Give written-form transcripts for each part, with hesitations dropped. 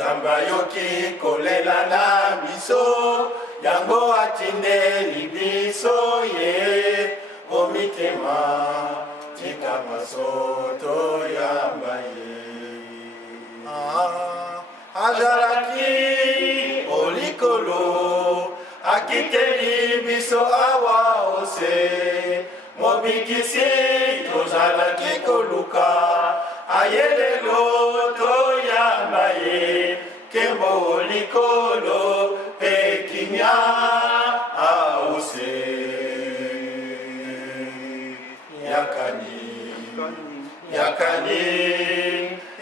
Zamba yoki kolela na biso, yango atindeli biso ye, omitema tika masoto yamba ye. Azalaki olikolo, akiteli biso awa ose, mobikisi tozalaki koluka, ayelelo toyamba ye, kembo olikolo pekinya ause.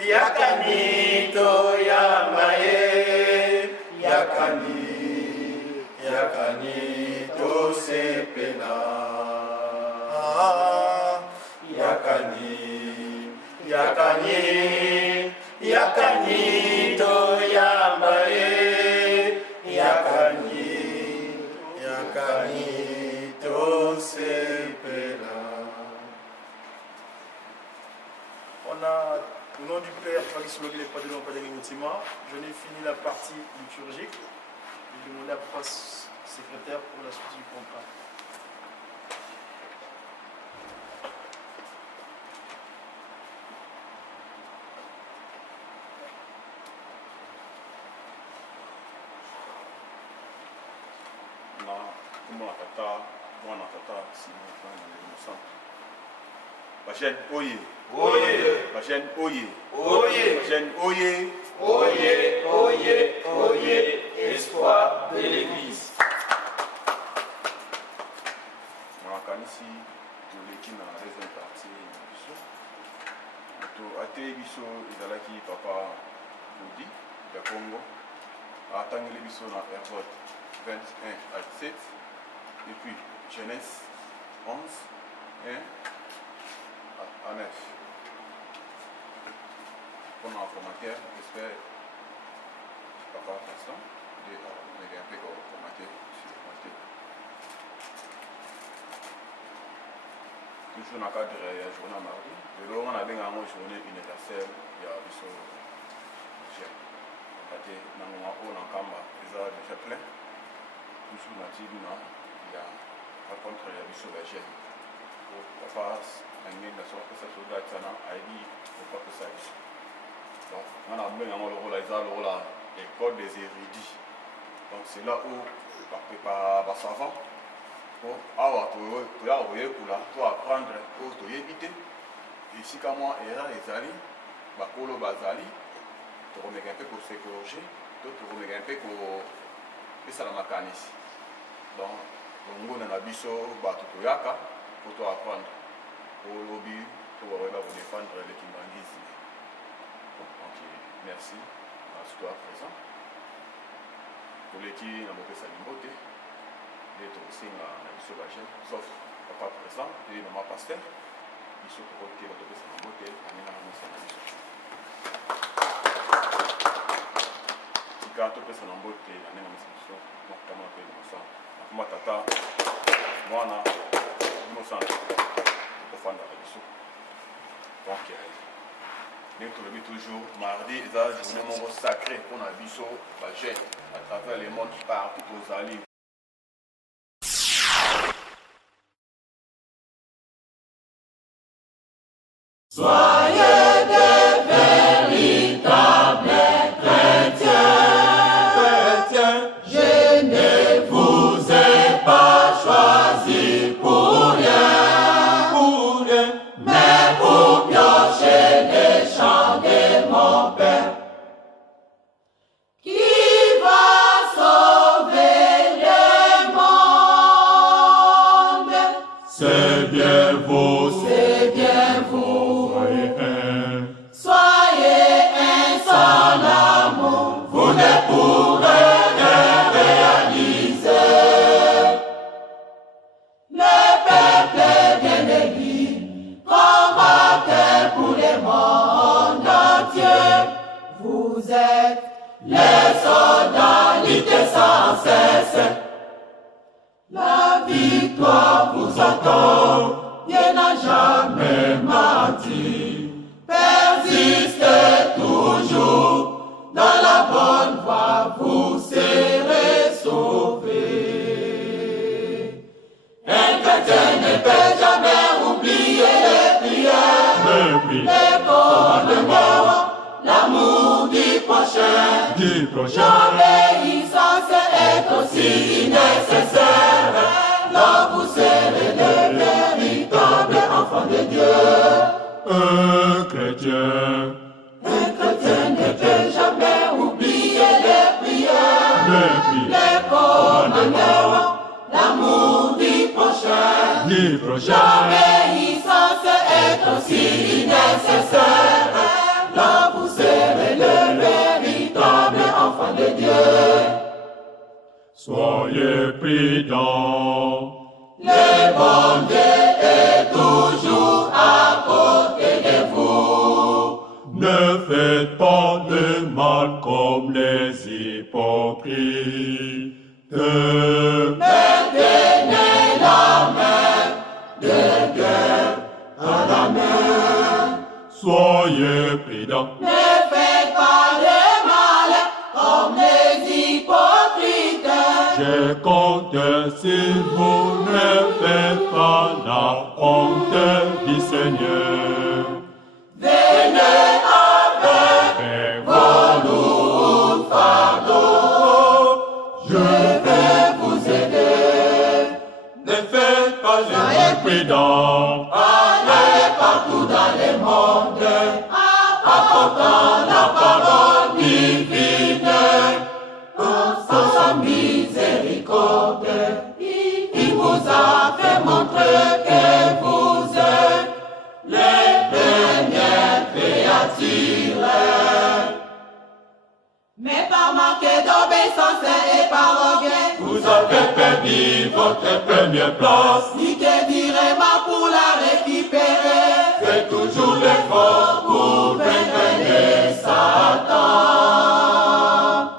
Yakani toyamba ye, yakani tosepela. Yakani toyamba ye, yakani tosepela. On a, au nom du Père, Paris les pas de l'Empire je n'ai fini la partie liturgique. Je vais demander à Papa secrétaire pour la suite du contrat. Bachène Oye. Bachène Oye. Bachène Oye. Espoir de l'Église. Ici, tu na deuxième partie. Ate biso ezalaki papa Lodi de Congo. Atangeli biso na Herod 21 à 17. Et puis Genèse 11 à 9. Pour un commentaire, j'espère papa Constant de un peu commenter sur le côté. Toujours dans le cadre de la journée mardi, on a bien une journée universelle, il y a des choses. On a déjà plein. Toujours dans il y a rencontre il y a des choses. Papa, la sorte que ça se doit être un ID pour pas que ça ait. Donc, on a bien le rôle l'école des érudits. Donc, c'est là où on prépare les savants. Pour apprendre pour éviter. Ici, comme moi, et là, les alliés, Bakolo Bazali, tu remets un peu pour se corriger, tu remets un peu pour ça la mécanisme. Donc, on a un biseau, Batoyaka, pour apprendre. Pour le lobby, pour défendre les kimbangisme. Donc, merci à ce à présent. Pour les qui n'ont pas sa liberté. D'être aussi dans la mission Bachène, sauf papa présent et le pasteur, ils sont pour que votre personne en beauté, on est dans la mission. Si quand votre personne en beauté, on est dans la mission, donc comment on peut le sang. Donc moi tata, moi on a le sang pour faire la mission. Donc nous trouvons toujours mardi, et ça journée mon sacré pour la mission Bachène à travers les mondes partout aux alliés. Soyez des véritables chrétiens. Je ne vous ai pas choisi pour rien, mais pour piocher les chants de mon Père, qui va sauver le monde. C'est bien vous. Soyez un sans amour, vous ne pourrez rien réaliser. Le peuple bien-aimé, combattez pour le monde entier. Vous êtes les soldats, luttez sans cesse. La victoire vous attend, Dieu n'a jamais menti. Persistez toujours dans la puis les commandements, l'amour du prochain. L'obéissance est aussi nécessaire. Là vous serez les véritables enfants de Dieu. Un chrétien Ne peut jamais oublier les prières, les commandements, l'amour du prochain. L'obéissance est aussi nécessaire. Là vous serez le véritable enfant de Dieu. Soyez prudents. Le bon Dieu est toujours à côté de vous. Ne faites pas de mal comme les hypocrites. Mais tenez la main de cœur à la main. Soyez prudents. Ne faites pas de mal comme les hypocrites. Je compte si vous ne faites pas la honte du Seigneur. Venez avec vos lourds fardeaux, je vais vous aider. Ne faites pas de prudents. Allez partout dans le monde, apportant la parole divine. Par sa miséricorde, il vous a fait montrer que vous êtes les premières créatures. Mais par manque d'obéissance et par orgueil, Vous avez perdu votre première place. il te dirait ma pour la récupérer. Faites toujours l'effort Pour vaincre les Satan.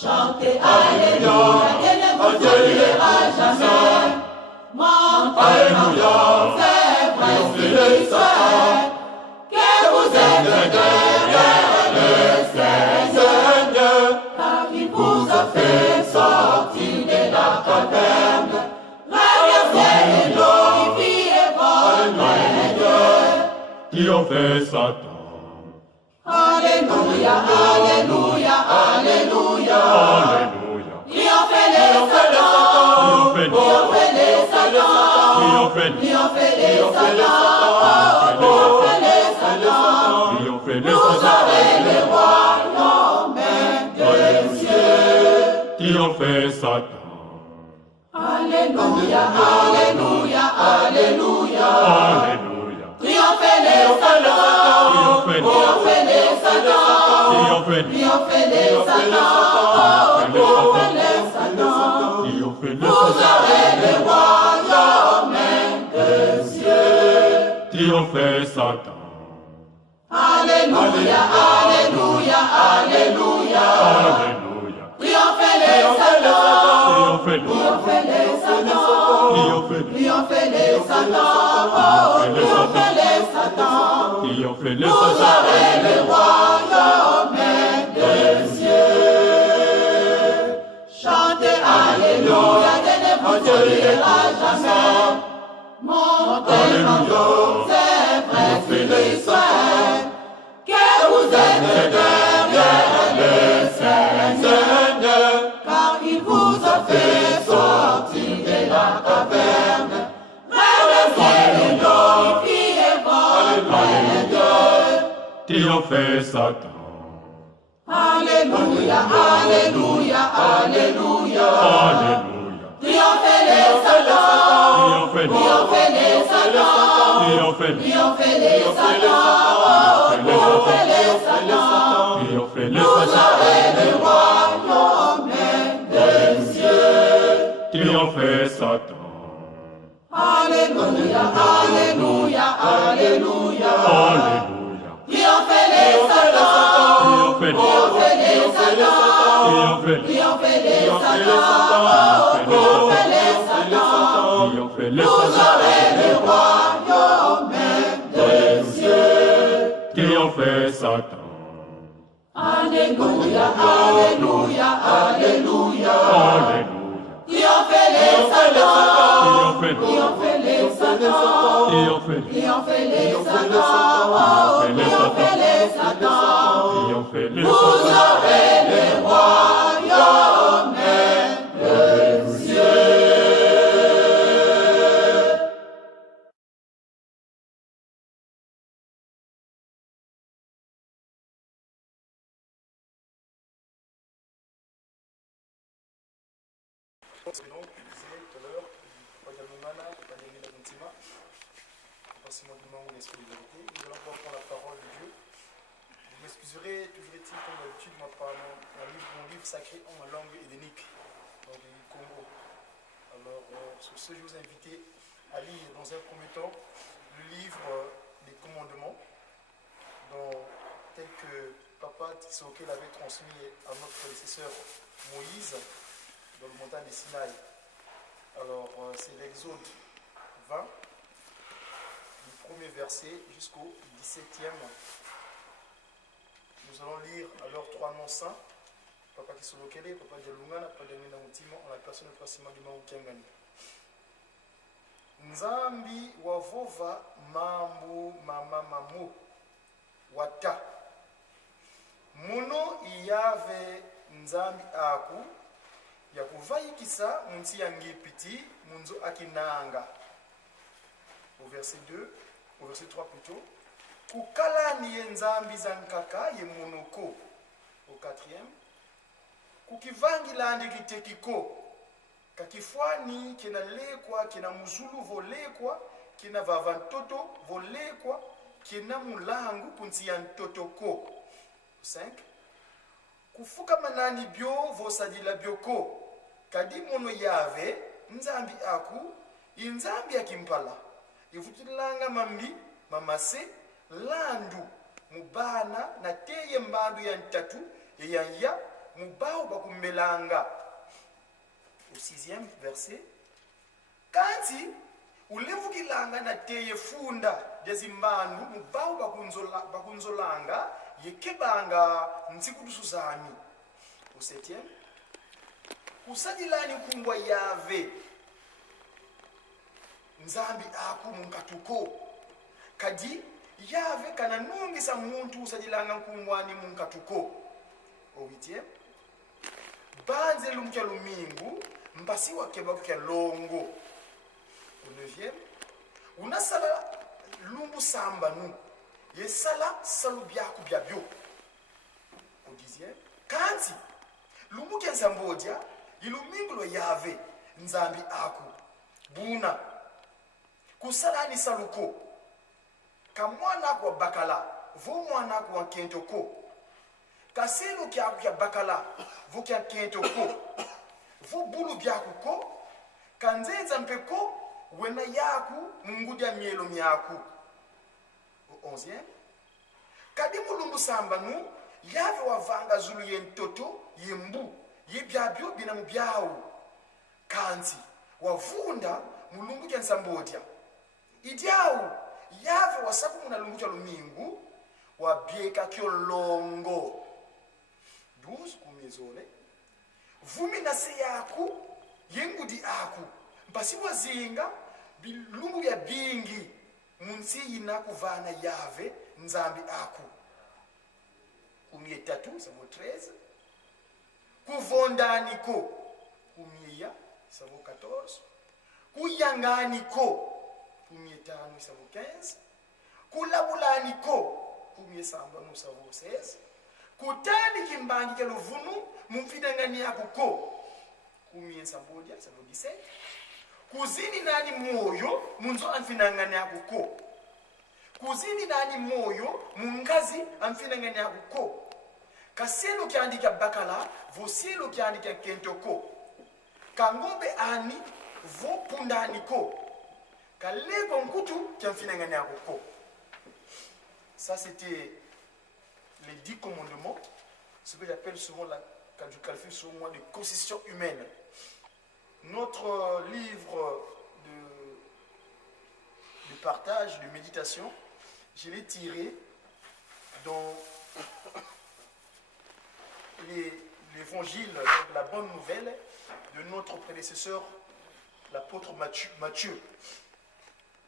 Chantez Alléluia, et ne vous oubliera jamais. Montrez-moi, c'est vrai, c'est Satan, que vous êtes derrière le Seigneur, car il vous a fait sortir de la caverne. Remerciez et glorifiez votre Dieu. Qui ont fait Satan. Alléluia, Alléluia, Alléluia. Alléluia. Triomphez les Satans. Triomphez les Satans. Triomphez. Triomphez les Satans. Triomphez les Satans. Triomphez les Vous Satans. aurez le royaume des cieux. Triomphez Satan. Alléluia, Alléluia, Alléluia. Alléluia. Triomphez les Satans. Triomphez. Triomphez les Satans. Triomphez. Triomphez les Satans. Triomphez les Satans. Triomphez les Vous Satans. aurez le royaume des cieux. Triomphez Satan. Alléluia, Alléluia, Alléluia. Alléluia. Triomphez les Satans. Triomphez. Triomphez les Satans. Triomphez. Triomphez les Satans. Triomphez les Satans. Triomphez les Vous Satans. aurez le royaume des cieux. Chantez Alléluia, Dieu ne vous oubliera jamais. Montrez-moi, c'est vrai, c'est l'histoire, que vous êtes derrière le Seigneur, car il vous a fait sortir de la caverne. Remerciez et glorifiez votre Dieu. Triomphez Satan. Alléluia, Alléluia, Alléluia. Alléluia. Triomphez les Satans. Triomphez. Triomphez les Satans. Triomphez. Triomphez les Satans. Triomphez les Satans. Triomphez les Vous Satans. aurez le royaume des cieux. Triomphez Satan. Alléluia, Alléluia, Alléluia. Alléluia. Triomphez les Satans. Triomphez. Triomphez les Satans. Triomphez. Triomphez les Satans. Triomphez les Satans. Triomphez les Vous Satans. aurez le royaume des cieux. Triomphez Satan. Alléluia, Alléluia, Alléluia. Alléluia. Triomphez les Satans. Triomphez. Triomphez les Satans. Triomphez. Triomphez les Satans. Donc, je disais tout à l'heure, Papa Dialungana, Papa Dialungana Muntima, passez-moi du nom l'esprit de vérité. Nous allons voir prendre la parole de Dieu. Vous m'excuserez, toujours est-il comme d'habitude, moi, par mon livre sacré en ma langue hélénique, donc du Congo. Alors, sur ce, je vous invite à lire dans un premier temps le livre des commandements, tel que Papa Tisoké l'avait transmis à notre prédécesseur Moïse dans le montagne de Sinaï. Alors, c'est l'Exode 20, du premier verset jusqu'au 17e. Nous allons lire alors trois noms saints, Papa Kisolokele, Papa Dialungana, Papa Dialungana Mutima, en la personne de Pasima du Maukengani. Nzambi wavova mambu mama mamu wata. Muno iyave nzambi aku ya kuvayikisa munsi ya ngipiti munzo akinanga. Au verset 2, au verset 3 plutôt. Kukalani ye nzambi zankaka ye monoko. Au 4e. Kukivangilandi kitekiko. Kakifwani kina lekwa, kina muzulu volekwa, kina vavantoto volekwa, kina mulangu punsi ya ntotoko. 5. Kufuka manani bio vosadila bioko. Kadi mono yave nzambi aku inzambi akimpala. Ivutilanga mambi mamase landu mubana na teye mbandu ya ntatu ya mubao bakumelanga. Au 6e verset, kanti ulevukilanga na teye funda dezimbandu mubao bakunzolanga yekebanga ntsikudusu zami. Au 7e, kusadilani kumbwa yave nzambi aku munkatuko. Kadi yave kana nungisa muntu usadilanga kumbwani munkatuko. Au 8e, banze lumkia lumingu mbasi wakeba kwa longo. Au 9e, unasala lumbu samba nu yesala salu byaku byabyo. Au 10e, kanti lumbu kensambodia ilumingu lo yave nzambi aku buna kusalani saluko kamwana kwa bakala vo mwana kwa kentoko kaselo kyaku kya bakala vo kya kentoko vo bulu byaku ko kanzenza mpeko wena yaku mungudia mielo myaku. Au 11e, kadi mulumbu samba nu yave wavanga zulu yentoto yembu yebyabyo bina mubyawu kanti wavunda mulumbu kya nsambodia idyawu yave wasaku muna lumbu kya lumingu wabyeka kyo longo. 12 kumizole vumi na se yaku yengudi aku mpasi wazinga bilumbu ya bingi munsi yina kuvana yave nzambi aku. 13 savo 13, kuvondaniko kumia savo 14, kuyanganiko kumia 5 savo 15, kulabulaniko kumia samba no savo 16, kutani kimbangi ke luvunu mumfidangani yakuko kumia sambodia savo 17, kuzini nani moyo munzo anfinangani yakuko, kuzini nani moyo mungazi anfinangani yakuko. Kaselo kiandika bakala, voselo kiandika kentoko. Kangobe ani, vo pundaniko. Kalego nkutu kiamfinangani akoko. Ça c'était les 10 commandements, ce que j'appelle souvent quand je qualifie souvent de constitution humaine. Notre livre de partage, de méditation, je l'ai tiré dans l'évangile, la bonne nouvelle de notre prédécesseur, l'apôtre Matthieu,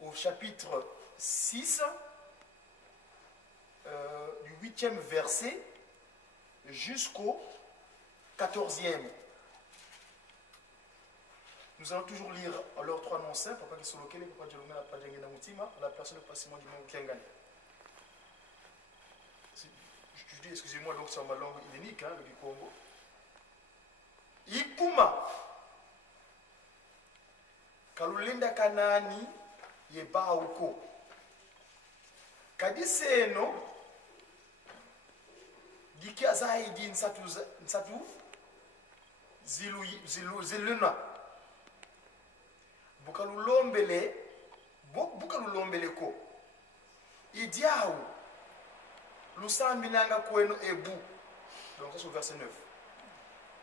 au chapitre 6, du 8e verset jusqu'au 14e. Nous allons toujours lire alors trois noms saints, Papa Kisolokele, Papa Dialungana, Papa Dialungana Mutima, la personne de Passimo du Maukengani. Je dis, excusez-moi, donc c'est en ma langue hélénique, le Congo. Ikuma, kalulinda kanani yeba uko kadiseno dikia zaidi nsatu ziluna bukalulombele ko idiaou lusambilanga kwenu ebu. Donc ça c'est au verset 9.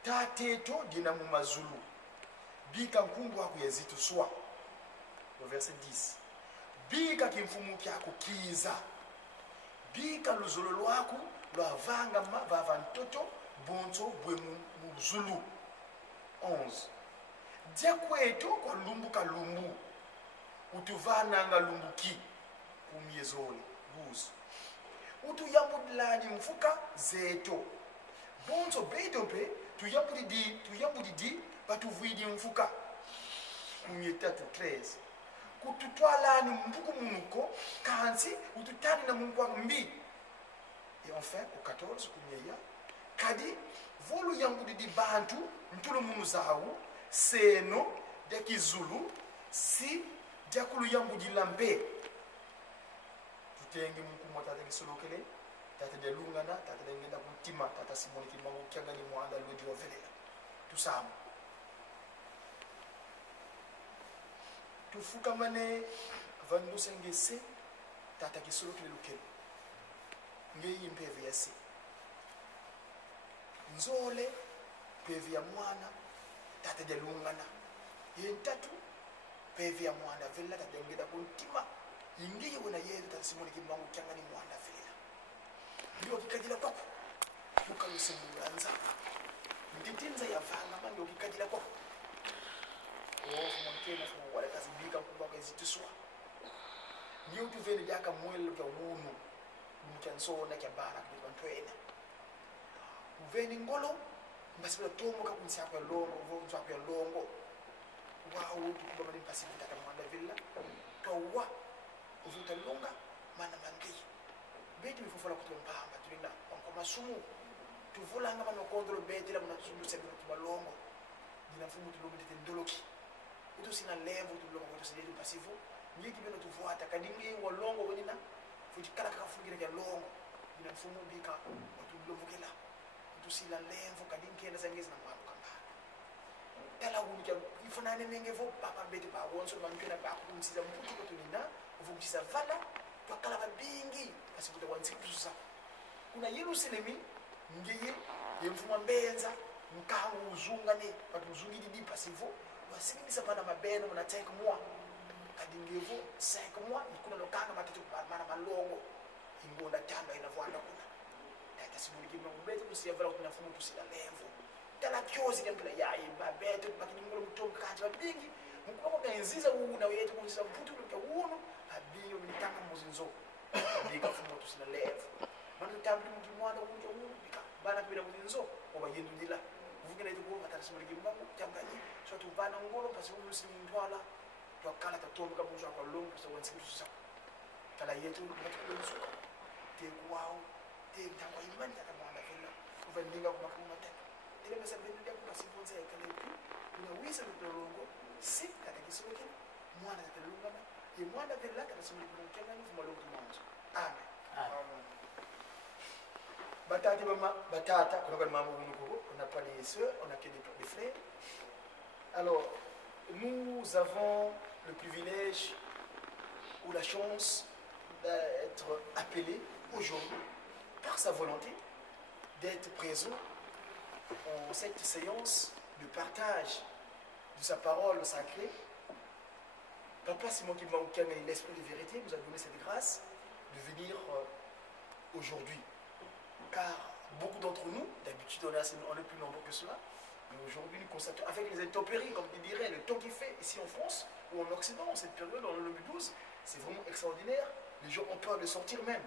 Tateto dina mumazulu bika nkungu wako yezitu swa au verset 10. Bika kimfumu kyako kiza bika luzolo lwako lwavanga vavantoto bonzo bwe muzulu 11. Dia kwetu kwa lumbu kalumbu utuvananga lumbuki kumyezoli 12. Utuyambudilani mfuka zeto bonzo bedope tuyambudidi batuvidi mfuka kumyetatu 13. Kututwalani mbuku munuko kansi ututani na mungu mbi. Et enfin au 14 kumyeya kadi volu yambudidi bantu ntulu munuzau seno de kizulu si jakulu yambudi lambe tutenge mukumo tata kisolokele tata de lungana tata de ngenda kutima tata simoni kimangu kyangani mwanda lodi ovelela tusamu tufuka mane vandu sengese tata kisolokele lukele ngeyi mpeve yasi nzole pevi ya mwana tata de lungana yentatu pevi ya mwana vela tata ngenda kuntima ingiye wona yetu tata simoni kimangu kyangani mwanda vela ndio kikajila kwako ukalusimulanza nditinza yavanga manje kikajila kwako mwankena fuma wala kazibika kubaka izituswa ndio tuvele jaka mwele kwa wunu mkansona kya bana kwa ntwena uveni ngolo mbasibela tombo kakunsi akwa longo uvonzo akwa longo wawu tukuba mali mpasi tata mwanda villa towa uvuta longa mana mandi beti mifufala kutompamba tulina kwa masumu tuvulanga bano kontrol beti la muna tsundu sebi tubalongo dina fumu tulongo tete ndoloki uto sina levo tulongo kwa tosile pasivo nyiki beno tuvuata kadingi walongo wenina fuji kala kafungira ya longo dina fumu bika tulongo kila uto sila levo kadingi na zangezi na mwapo kamba tala unika ifanane nengevo papa beti pa wonso bankena ba kumsiza mputu ko tulina uvumisa vala twakala babingi pasikuta wanzikuza kuna Yerusalemi ngiye yemfuma mbenza mkangu uzungane batuzungidi dipa sivo wasikisa pana mabeno mna take moi kadingevo 5 mois ikuna lokanga matatu mana malongo ingonda tanda inavanda kuna tata simuliki mbete kusiyavala kuna fumu tusila levo tala kyozi kempela yayi babete bakini ngolo mutonga kanje babingi mukoko benziza una yetu kunzisa mputu kwa uno abinyo militanga muzinzo bika fumu tusila levo manu tambi mukimwana kunja uno bika bana kwira muzinzo oba yendudila vukina ituko atara simuliki mbangu tambaji so tubana ngolo pasi umusi mntwala twakala tatomba kabuzwa kwa longo so wansibusa kala yetu batikulo nsuka te kwao te ntangwa imani akamwana fela uvendinga kwa makamata ile pesa bende kwa pasivonza ekale tu unaweza mtolongo si kata kisoke mwana tatalungana ye mwana vela kata simuli kumkanga ni fumalo kumanzo amen batati mama batata kuna mama unuko on n'a pas les sœurs on a que des frères. Alors nous avons le privilège ou la chance d'être appelés aujourd'hui par sa volonté d'être présents en cette séance de partage de sa parole sacrée. Papa Simon Kimbangukian et l'Esprit de vérité nous a donné cette grâce de venir aujourd'hui. Car beaucoup d'entre nous, d'habitude on est plus nombreux que cela, mais aujourd'hui nous constatons avec les intempéries, comme il dirait, le temps qu'il fait ici en France ou en Occident, en cette période, en 2012, c'est vraiment extraordinaire. Les gens ont peur de sortir même.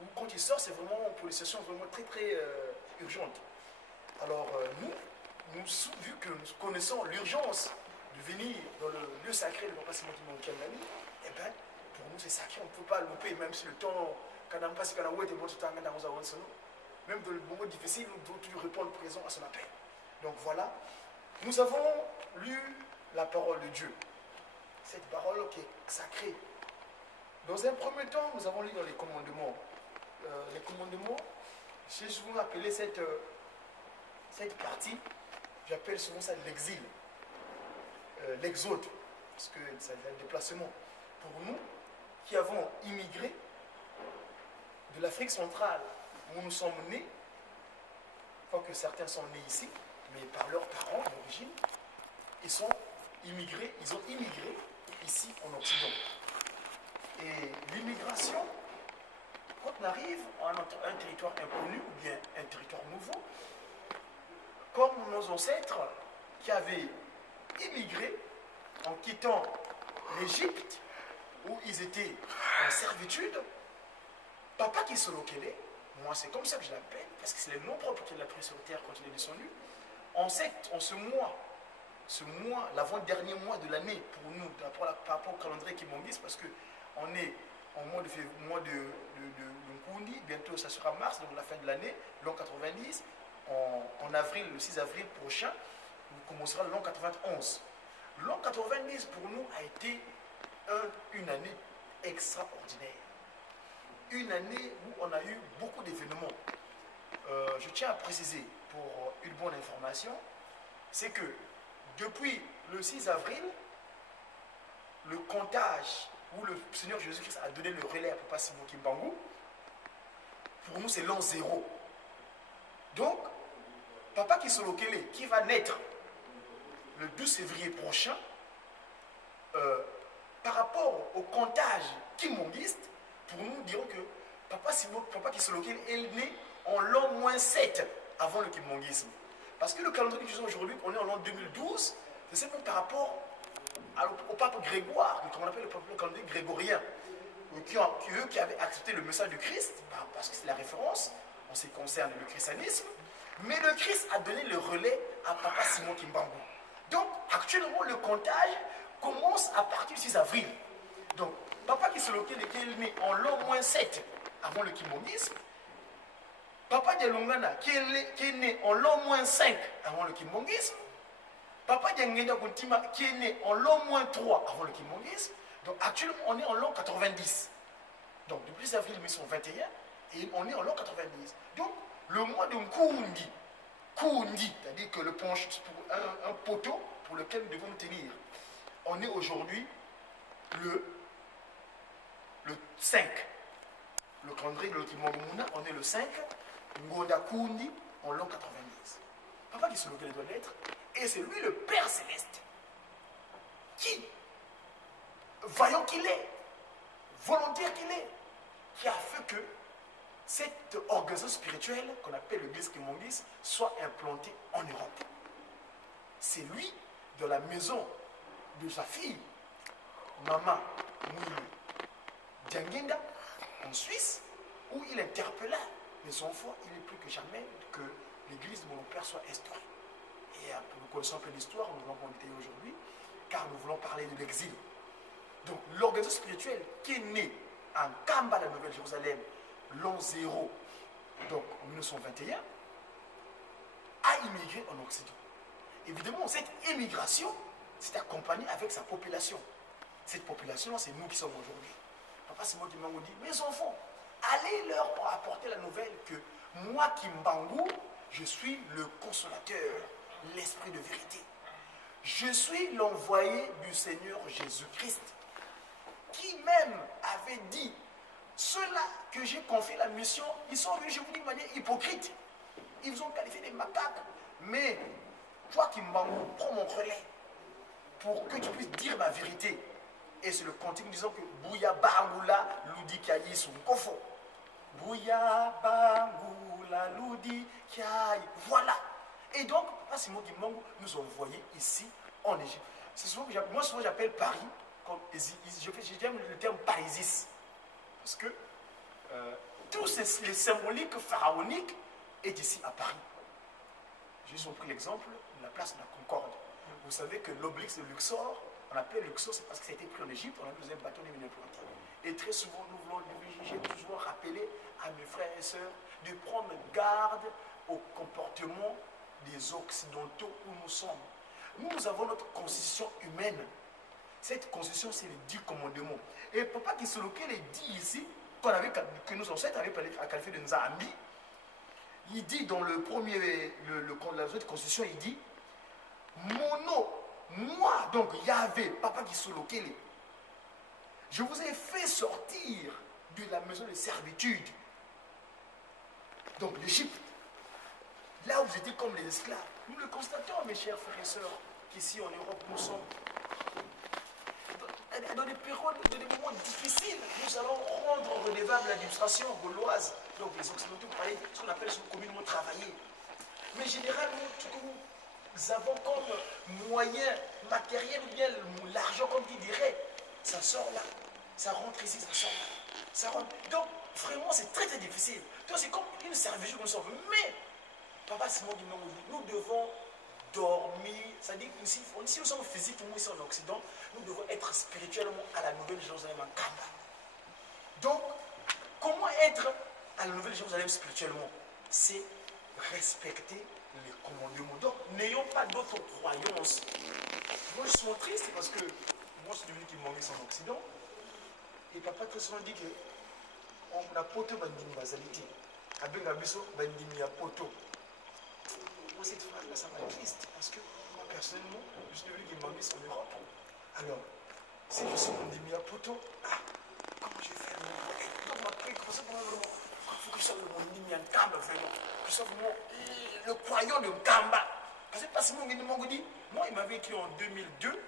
Ou quand ils sortent, c'est vraiment pour les situations vraiment très très urgentes. Alors vu que nous connaissons l'urgence de venir dans le lieu sacré de Papa Simon Kimbangukian, eh bien, pour nous c'est sacré, on ne peut pas louper, même si le temps, même dans le moment difficile, nous devons toujours répondre présent à son appel. Donc voilà, nous avons lu la parole de Dieu. cette parole qui est sacrée. Dans un premier temps, nous avons lu dans les commandements. Les commandements, si je vous appelez cette partie, j'appelle souvent ça l'exil, l'exode, parce que c'est un déplacement. Pour nous qui avons immigré de l'Afrique centrale, où nous sommes nés, quoique certains sont nés ici, mais par leurs parents d'origine, ils ont immigré ici en Occident. Et l'immigration, quand on arrive à un territoire inconnu ou bien un territoire nouveau, comme nos ancêtres qui avaient immigré en quittant l'Égypte, où ils étaient en servitude, Papa Kisolokele, moi c'est comme ça que je l'appelle, parce que c'est le nom propre qu'il a pris sur terre quand il est descendu, en ce mois, l'avant-dernier mois de l'année pour nous, par rapport au calendrier Kimbangis, parce qu'on est en mois de Nkundi, bientôt ça sera mars, donc la fin de l'année, l'an 90, en avril, le 6 avril prochain, on commencera l'an 91. L'an 90 pour nous a été une année extraordinaire. Une année où on a eu beaucoup d'événements. Je tiens à préciser, pour une bonne information, c'est que depuis le 6 avril, le comptage où le Seigneur Jésus-Christ a donné le relais à Papa Simon Kimbangu, pour nous c'est l'an 0. Donc, Papa Kisolokele, qui va naître le 12 février prochain, par rapport au comptage kimbangiste, pour nous dirons que Papa Kisolokele est né en l'an -7 avant le kimbangisme. Parce que le calendrier que nous avons aujourd'hui, on est en l'an 2012, c'est simplement par rapport au pape Grégoire, qu'on appelle le calendrier grégorien, qui avaient accepté le message du Christ, parce que c'est la référence en ce qui concerne le christianisme, mais le Christ a donné le relais à Papa Simon Kimbangu. Donc, actuellement, le comptage commence à partir du 6 avril. Donc, Papa Kisolokele qui est né en l'an -7 avant le kimbangisme, Papa Dialongana qui est né en l'an -5 avant le kimbangisme, Papa Diangenda Kuntima qui est né en l'an -3 avant le kimbangisme. Donc actuellement on est en l'an 90. Donc depuis 6 avril 1921 et on est en l'an 90. Donc le mois de Nkundi, c'est-à-dire que le penche pour un poteau pour lequel nous devons nous tenir. On est aujourd'hui le 5. Le calendrier de l'Otimangumuna, on est le 5. Ngonda Kundi en l'an 90. Papa Kisolokele doit naître, et c'est lui le Père Céleste qui, voyant qu'il est, volontaire qu'il est, qui a fait que cette organisation spirituelle qu'on appelle l'église Kimbangis soit implantée en Europe. C'est lui, dans la maison de sa fille, Maman Mouilou Diangenda, en Suisse, où il interpella les enfants, il est plus que jamais que l'église de mon père soit instaurée. Et nous connaissons un peu l'histoire, nous voulons monter aujourd'hui, car nous voulons parler de l'exil. Donc l'organisation spirituelle qui est née en Kamba, la Nouvelle-Jérusalem, l'an 0, donc en 1921, a immigré en Occident. Évidemment, cette immigration s'est accompagnée avec sa population. Cette population, c'est nous qui sommes aujourd'hui. Papa Simon Kimbangu dit, mes enfants, allez leur apporter la nouvelle que moi, Kimbangu, je suis le consolateur, l'esprit de vérité. Je suis l'envoyé du Seigneur Jésus-Christ, qui même avait dit, ceux-là que j'ai confié la mission, ils sont venus, je vous dis de manière hypocrite. Ils vous ont qualifié des macaques. Mais toi, Kimbangu, prends mon relais pour que tu puisses dire ma vérité. Et c'est le continu disant que Bouya Bangula Ludi Kiayi son kofo. Bouya Bangula Ludi Kiayi. Voilà. Et donc, Papa Simon Kimbangu nous a envoyés ici en Égypte. C'est souvent que moi, souvent j'appelle Paris, j'aime le terme Parisis. Parce que tous les symboliques pharaoniques est ici à Paris. J'ai pris l'exemple de la place de la Concorde. Vous savez que l'obélisque de Luxor, on appelle Luxor, c'est parce que ça a été pris en Égypte, on a besoin de bâton de implanté. Et très souvent, j'ai toujours rappelé à mes frères et sœurs de prendre garde au comportement des Occidentaux où nous sommes. Nous avons notre constitution humaine Cette constitution, c'est les 10 commandements. Et Papa Kisoloke les dit ici, que nos ancêtres avaient qualifié de Nzambi, il dit dans le premier, la constitution, il dit, moi, donc Yahvé, Papa Kisoloke, je vous ai fait sortir de la maison de servitude. Donc l'Égypte, là où vous étiez comme les esclaves. Nous le constatons, mes chers frères et sœurs, qu'ici en Europe, nous sommes dans des périodes, dans des moments difficiles. Nous allons rendre redevable l'administration gauloise. Donc les Occidentaux parlaient de ce qu'on appelle communément travailler. Mais généralement, tout ce que nous avons comme moyen matériel ou bien l'argent, comme tu dirais, ça sort là, ça rentre ici, ça sort là, ça rentre. Donc vraiment, c'est très très difficile. Donc c'est comme une servitude que nous sommes. Mais Papa Simon dit, nous devons dormir, c'est-à-dire si nous sommes physiquement ici en Occident, nous devons être spirituellement à la Nouvelle Jérusalem en Kamba. Donc, comment être à la Nouvelle Jérusalem spirituellement? C'est respecter les commandements. Donc, n'ayons pas d'autres croyances. Moi, je suis triste parce que moi, je suis devenu qui m'en en Occident. Et Papa très souvent dit que on a poto bandimi bazalité. Abenga biso bandimi a poto. Moi, cette phrase-là, ça m'a triste parce que moi, personnellement, je suis devenu Guimbambis en Europe. Alors, si je suis bandimi à poto, comment je vais faire? Donc, ma préoccupation pour moi, vraiment, il faut que je sois le bandimi en Kamba, vraiment. Que je sois vraiment le croyant de Kamba. Parce que mon dit, moi, il m'avait écrit en 2002.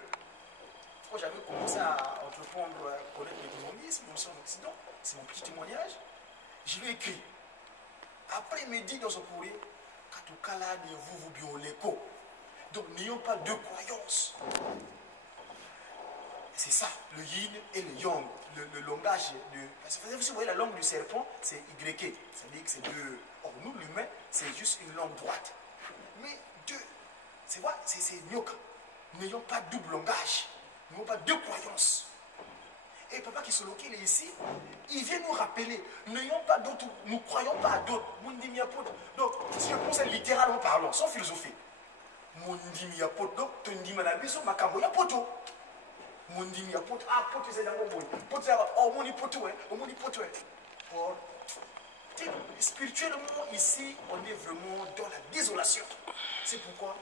Quand j'avais commencé à entreprendre, à connaître le guimbambisme, en Occident, c'est mon petit témoignage. Je lui ai écrit. Après, il me dit dans son courrier, Katukala ne vous bioleko. Donc, n'ayons pas deux croyances. C'est ça, le yin et le yang, le langage de. Parce que vous voyez, la langue du serpent, c'est Y. Ça veut dire que c'est deux. Or, nous, l'humain, c'est juste une langue droite. Mais deux, c'est quoi? C'est nyoka. N'ayons pas double langage. N'ayons pas deux croyances. Et Papa Kisoloke, il est ici, il vient nous rappeler, n'ayons pas d'autres, nous ne croyons pas à d'autres. Donc, si je pense littéralement parlant, sans philosophie, Mundimi ya poto, donc Tundima na biso, Makambo ya poto. Mundimi ya poto, poto c'est d'abord bon. Poto c'est d'abord, moni poto, moni poto. Or, spirituellement, ici, on est vraiment dans la désolation. C'est pourquoi,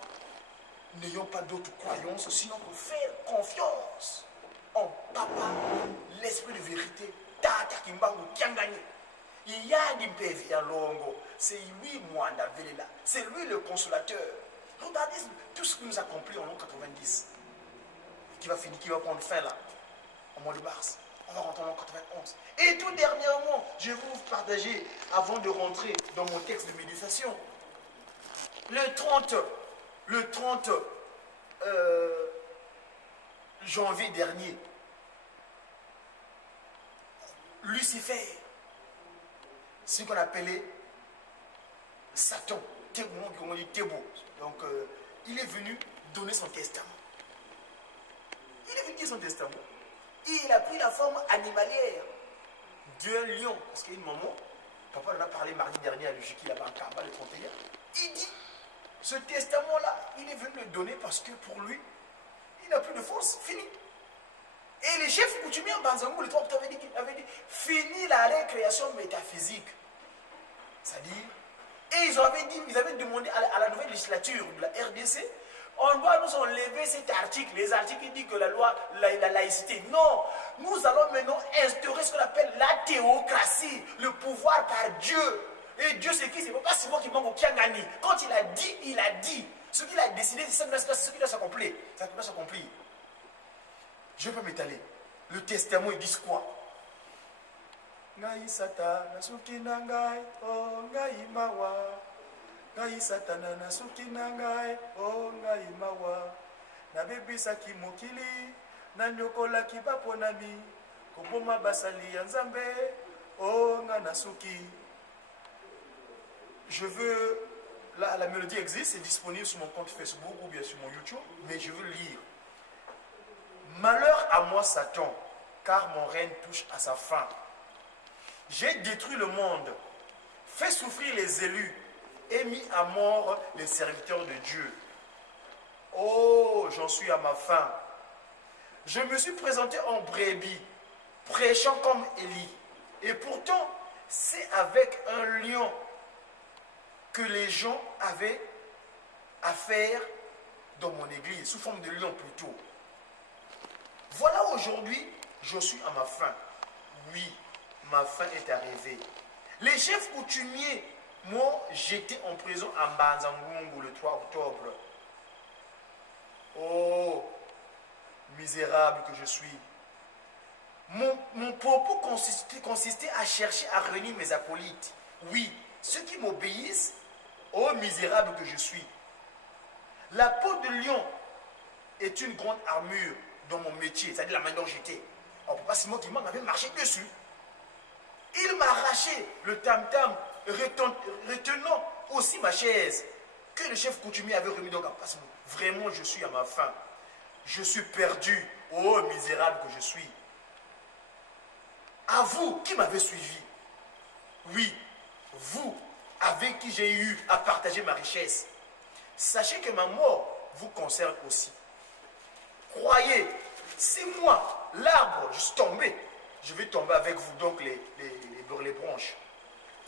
n'ayons pas d'autres croyances, sinon pour faire confiance en Papa, l'esprit de vérité, Tata Kimbangu Kiangani. Il y a des pévis à Longo, c'est lui, Mwanda Velela, c'est lui le consolateur. Regardez tout ce que nous accomplit en l'an 90, qui va finir, qui va prendre fin là, au mois de mars. On va rentrer en l'an 91. Et tout dernièrement, je vais vous partager, avant de rentrer dans mon texte de méditation, le 30 janvier dernier, Lucifer, ce qu'on appelait Satan, on dit Thébo. Donc, il est venu donner son testament. Il est venu dire son testament. Il a pris la forme animalière d'un lion. Parce qu'il y a une maman, papa en a parlé mardi dernier à Luchiki, là-bas en Kamba, le 31. Il dit, ce testament-là, il est venu le donner parce que pour lui, il n'a plus de force, fini. Et les chefs coutumiers en Banzangou, le 3 octobre, avaient dit, fini la récréation métaphysique. C'est-à-dire, et ils avaient demandé à la nouvelle législature de la RDC, on doit nous enlever cet article, les articles qui disent que la loi, la laïcité. Non, nous allons maintenant instaurer ce qu'on appelle la théocratie, le pouvoir par Dieu. Et Dieu, c'est qui? C'est pas Simon qui manque au Kiangani. Quand il a dit, il a dit. Ce qu'il a décidé, c'est ce qui doit s'accomplir. Ça doit s'accomplir. Je ne vais pas m'étaler. Le testament, ils disent quoi? Ngai sata nasuki nangai, oh ngai mawa. Ngai satana nasuki nangai, oh ngai mawa. Nabebisa kimokili, nanyokola kibaponami. Koboma basali ya Nzambe, oh nga nasuki. Je veux, la mélodie existe, c'est disponible sur mon compte Facebook ou bien sur mon YouTube, mais je veux lire. Malheur à moi Satan, car mon règne touche à sa fin. J'ai détruit le monde, fait souffrir les élus et mis à mort les serviteurs de Dieu. Oh, j'en suis à ma fin. Je me suis présenté en brebis, prêchant comme Élie. Et pourtant, c'est avec un lion que les gens avaient affaire dans mon église, sous forme de lion plutôt. Voilà aujourd'hui, je suis à ma fin. Oui, ma fin est arrivée. Les chefs coutumiers m'ont jeté en prison à Mbanzangungu le 3 octobre. Oh, misérable que je suis. Mon propos consistait à chercher à réunir mes acolytes. Oui, ceux qui m'obéissent, oh misérable que je suis. La peau de lion est une grande armure dans mon métier, c'est-à-dire la manière dont j'étais. Alors, Papa Simon qui m'avait marché dessus. Il m'a arraché le tam-tam, retenant aussi ma chaise que le chef coutumier avait remis dans Papa Simon. Vraiment, je suis à ma fin. Je suis perdu. Oh, misérable que je suis. À vous qui m'avez suivi. Oui, vous avec qui j'ai eu à partager ma richesse. Sachez que ma mort vous concerne aussi. Croyez, si moi, l'arbre, je suis tombé, je vais tomber avec vous, donc les branches.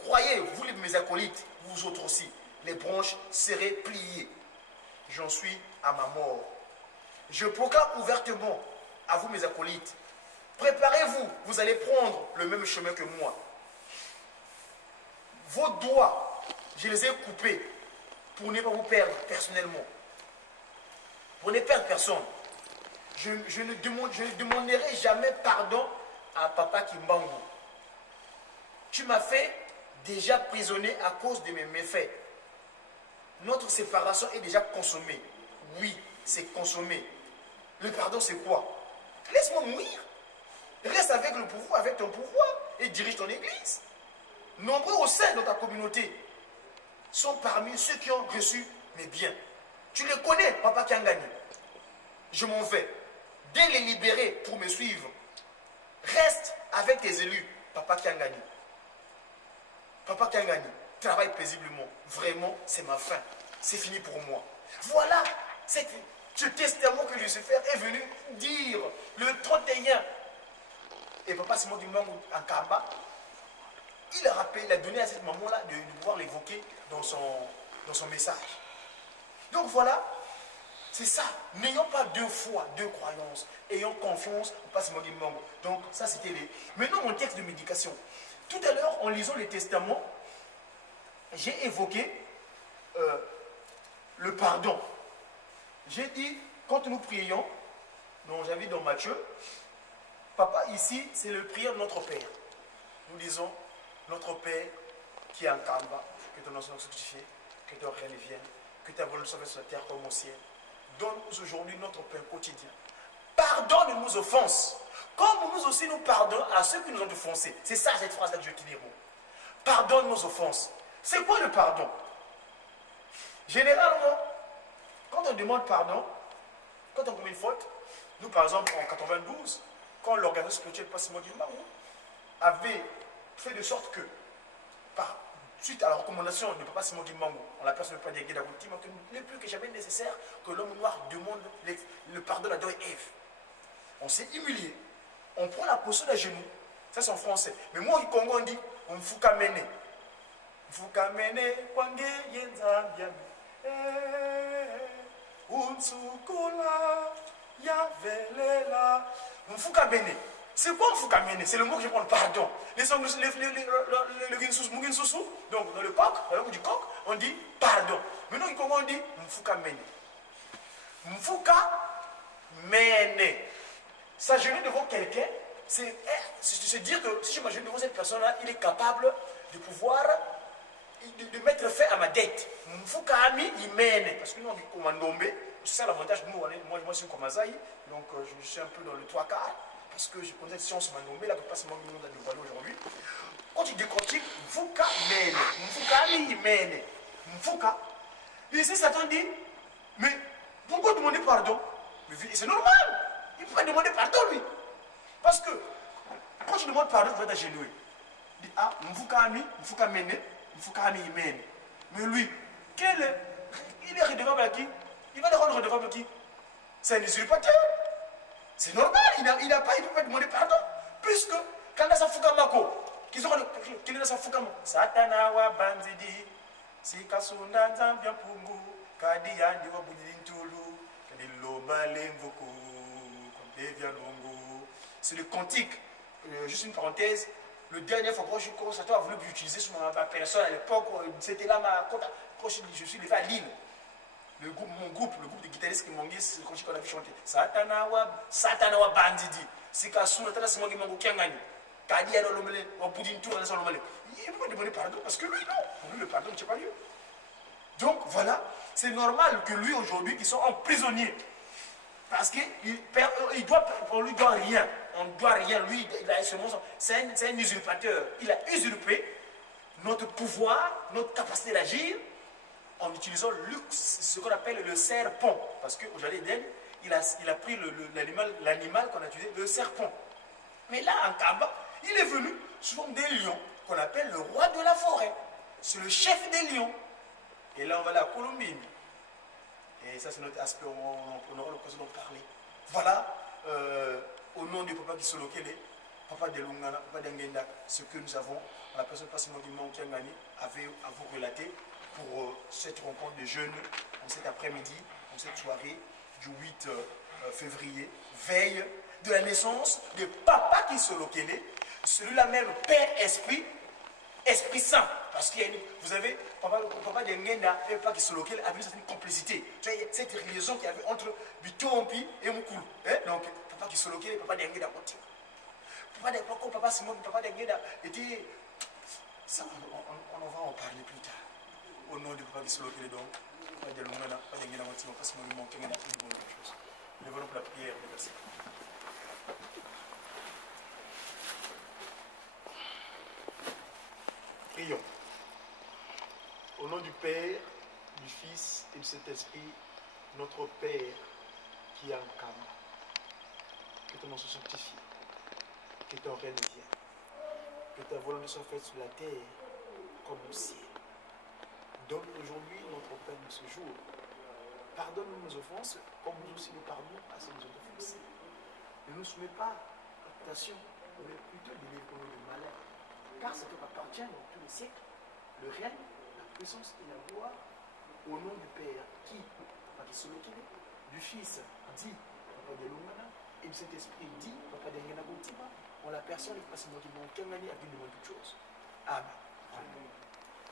Croyez, vous mes acolytes, vous autres aussi, les branches seraient pliées. J'en suis à ma mort. Je proclame ouvertement à vous mes acolytes, préparez-vous, vous allez prendre le même chemin que moi. Vos doigts, je les ai coupés pour ne pas vous perdre personnellement. Pour ne perdre personne. Je ne demanderai jamais pardon à Papa Kimbangu. Tu m'as fait déjà prisonnier à cause de mes méfaits. Notre séparation est déjà consommée. Oui, c'est consommé. Le pardon, c'est quoi? Laisse-moi mourir. Reste avec le pouvoir, avec ton pouvoir et dirige ton église. Nombreux au sein de ta communauté sont parmi ceux qui ont reçu mes biens. Tu les connais, Papa Kiangani. Je m'en vais. Dès les libérer pour me suivre, reste avec tes élus, Papa Kiangani. Papa Kiangani, travaille paisiblement. Vraiment, c'est ma fin. C'est fini pour moi. Voilà ce testament que Lucifer est venu dire le 31. Et Papa Simon Kimbangu en Kamba, il a rappelé, il a donné à cette maman-là de pouvoir l'évoquer dans son message. Donc voilà, c'est ça. N'ayons pas deux foi, deux croyances. Ayons confiance au Papa Simon Kimbangu. Donc ça, c'était les... Maintenant, mon texte de médication. Tout à l'heure, en lisant les testaments, j'ai évoqué le pardon. J'ai dit, quand nous prions, j'avais dans Matthieu, Papa, ici, c'est le prière de notre Père. Nous disons, notre Père qui est en Kamba, que ton nom soit sanctifié, que ton règne vienne, que ta volonté soit faite sur la terre comme au ciel. Donne-nous aujourd'hui notre pain quotidien. Pardonne nos offenses, comme nous aussi nous pardonnons à ceux qui nous ont offensés. C'est ça cette phrase-là que je dis. Pardonne nos offenses. C'est quoi le pardon? Généralement, quand on demande pardon, quand on commet une faute, nous par exemple en 92, quand l'organisation spirituelle Papa Simon Kimbangu avait fait de sorte que, suite à la recommandation de Papa Simon Kimbangu, en la personne de Papa Diagué Dagouti, il n'est plus que jamais nécessaire que l'homme noir demande le pardon à Adam et Ève. On s'est humilié, on prend la position à genoux, ça c'est en français. Mais moi au Congo on dit, on fouka mene. Fouka mene, kwange yenzambiami. Unsukula, yavelela. Mfouka bene. C'est quoi Mfouka mene? C'est le mot que je prends, pardon. Les Anglais, donc dans le coq, dans le mot du coq, on dit pardon. Maintenant, comment on dit Mfouka mene? Mfouka mene. S'agenouiller devant quelqu'un, c'est se dire que si je m'agenouille devant cette personne-là, il est capable de pouvoir de mettre fin à ma dette. Mfouka ami, il mène. Parce que nous, on est Mandombe. C'est ça l'avantage. Moi, je suis comme Azaï. Donc, je suis un peu dans le 3/4. Parce que je connais cette science Mandombe. Là, pas seulement nous a dévoilé aujourd'hui. Quand tu décortiques, Mfouka mène. Mfouka ami, il mène. Mfouka. Et ici, Satan dit, mais pourquoi demander pardon? C'est normal. Il faut demander pardon, lui. Parce que, quand tu demandes pardon, tu vas t'agenouiller. Il dit, ah, Mfouka ami, Mfouka mène. Mais lui, il est redevable à qui? Il va le rendre redevable à qui? C'est un usurpateur. C'est normal, il ne peut pas demander pardon. Puisque, quand il a sa fukamako, qu'ils ont qu'il a sa fukamako. Satana wa banzidi, si kasunda nzambia pungu, kadi yandi wa budintulu, kadi loba lemvoko, kondevia longo. C'est le cantique, juste une parenthèse. Le dernier fois que je suis commencé à voulu utiliser sur ma personne à l'époque, c'était là quand je suis levé à Lille. Mon groupe, le groupe de guitaristes qui m'ont dit, c'est quand on a vu chanter. Satana wa bandidi. C'est qu'à son état, c'est moi qui m'en ai Kadi a l'homme, on peut dire tout, on a son homme. Il ne peut pas demander pardon parce que lui, non. Pour lui, le pardon ne tient pas lieu. Donc voilà, c'est normal que lui, aujourd'hui, qu'il soit emprisonné. Parce qu'on lui doit rien. On ne doit rien. Lui, c'est un usurpateur. Il a usurpé notre pouvoir, notre capacité d'agir en utilisant ce qu'on appelle le serpent. Parce qu'aujourd'hui, il a pris l'animal qu'on a utilisé, le serpent. Mais là, en Kamba, il est venu sous forme des lions qu'on appelle le roi de la forêt. C'est le chef des lions. Et là, on va aller à Colombine. Et ça, c'est notre aspect, on aura l'occasion d'en parler. Voilà, au nom du papa Kisolokele, papa de Lungana, papa d'Engenda, ce que nous avons, la personne passée qui a gagné, avait à vous relater pour cette rencontre de jeunes, en cet après-midi, en cette soirée du 8 février, veille de la naissance de papa Kisolokele, celui-là même, Père Esprit, Esprit Saint. Parce que vous avez, papa de Ngenda et papa Kisolokele avait une certaine complicité. Cette liaison qu'il y avait entre Bitompi et Moukoulou. Donc, papa Kisolokele et papa de Ngenda continuent. Papa Simon, papa de Ngenda était. Ça, on va en parler plus tard. Au nom de papa Kisolokele, donc, papa de Lungana, papa de Ngenda continuent, papa Simon, il manque une bonne chose. Nous venons pour la prière de verset. Prions. Au nom du Père, du Fils et de cet Esprit, notre Père qui est en Kamba, que ton nom soit sanctifié, que ton règne vienne, que ta volonté soit faite sur la terre comme au ciel. Donne aujourd'hui notre pain de ce jour. Pardonne-nous nos offenses, comme nous aussi nous pardonnons à ceux qui nous ont offensés. Ne nous soumets pas à la tentation, mais plutôt délivre-nous du malheur. Car ce qui appartient dans tous les siècles, le règne, la puissance et la gloire, au nom du Père qui Kisolokele, du Fils dit Papa de Lungana, et du Saint-Esprit dit Papa de Ngana Boutima, en la personne qui passe qui m'ont Kangani a vu de toutes choses. Amen.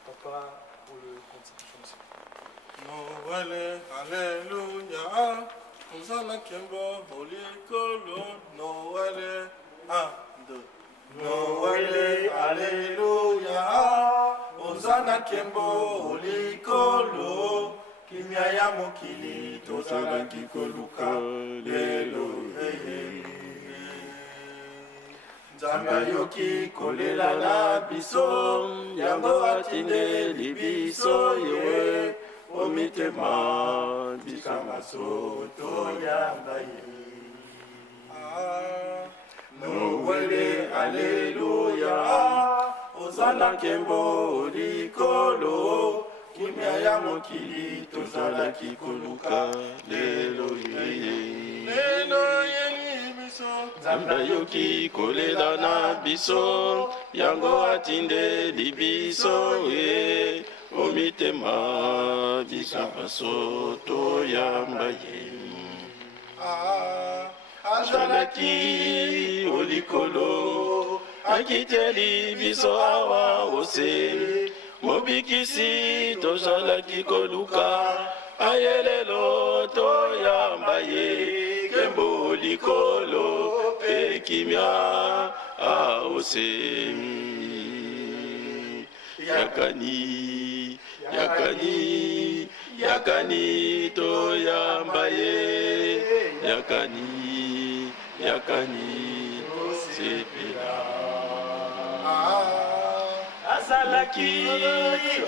Papa, pour le constitution. Noël, alléluia, Hosanna Kembo, Bolikolo, Noël, 1, 2. Noël, alléluia, Hosanna Kembo, Bolikolo, Kimia Mokili, Tozala Kikoluka, Lelo, Nzambe yoki kolela na biso, yango atinde libiso yewe, omitema bikama soto yamba ye. Noël, alléluia, Hosanna Kembo likolo, kimia ya mokili tozala kikoluka lelo ye. Lelo ye biso, Nzambe yoki kolela na biso, yango atinde libiso ye, omitema bikama soto yamba ye. Azalaki olikolo, akiteli biso awa ose, mobikisi tozalaki koluka, ayelelo toyamba ye, kembo olikolo pe kimia aose. Yakani, yakani, yakani toyamba ye, yakani, yakani sepela. Azalaki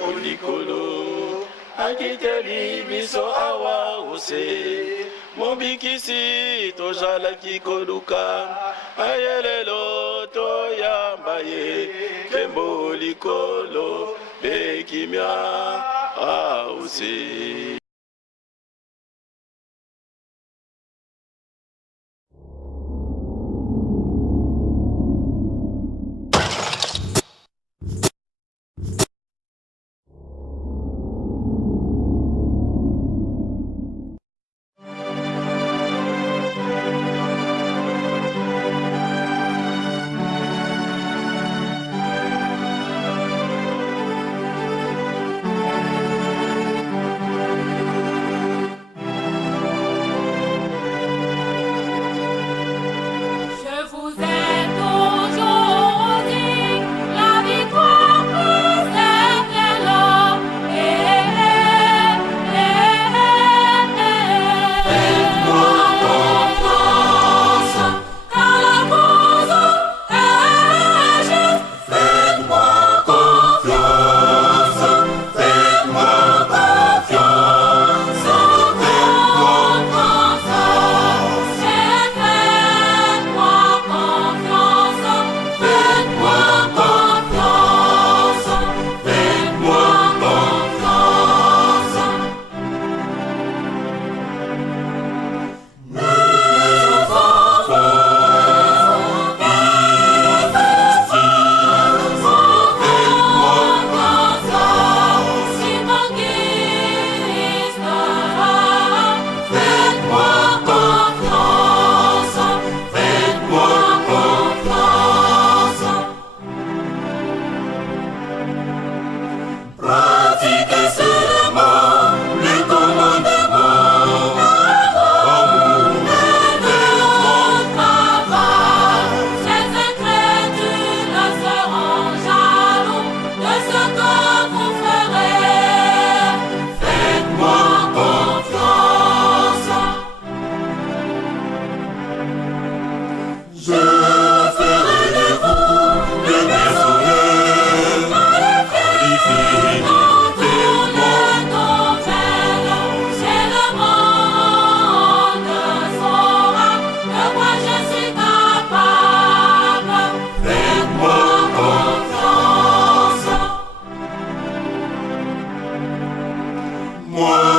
olikolo, akiteli biso awa ose, mobikisi tozalaki koluka, ayelelo toyamba ye, kembo olikolo pe kimia aose. appliquer seulement le commandement. Amour de mon travail, ces incrédules seront jaloux de ce que vous ferez. Faites-moi confiance. Je ferai de vous le personnel qualifié dans tous les domaines. C'est le monde saura de quoi je suis capable. Faites-moi confiance. Moi